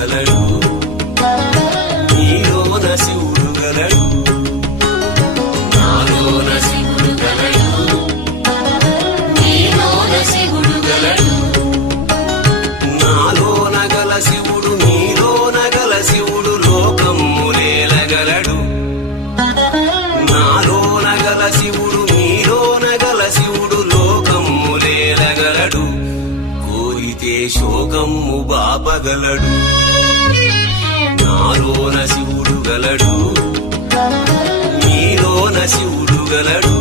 గలడు నీలోన శివుడు గలడు నాలోన శివుడు గలడు నీలోన శివుడు గలడు నాలోన గల శివుడు నీలోన గల శివుడు లోకమ్ములేలగలడు నాలోన గల శివుడు నీలోన గల శివుడు లోకమ్ములేలగలడు కోరితే శోకమ్ము బాపగలడు నాలోన శివుడు గలడు నీలోన శివుడు గలడు